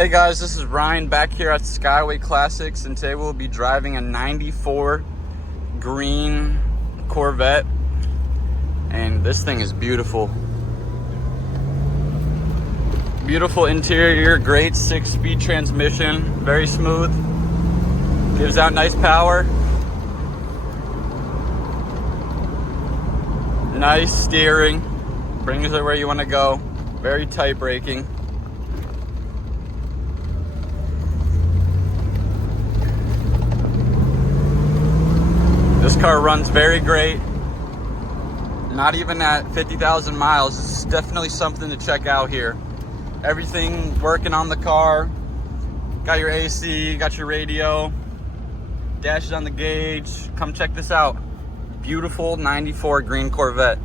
Hey guys, this is Ryan back here at Skyway Classics, and today we'll be driving a 94 green Corvette, and this thing is beautiful. Beautiful interior, great 6-speed transmission, very smooth, gives out nice power, nice steering, brings it where you want to go, very tight braking. This car runs very great. Not even at 50,000 miles. This is definitely something to check out here. Everything working on the car. Got your AC, got your radio. Dash is on the gauge. Come check this out. Beautiful 94 green Corvette.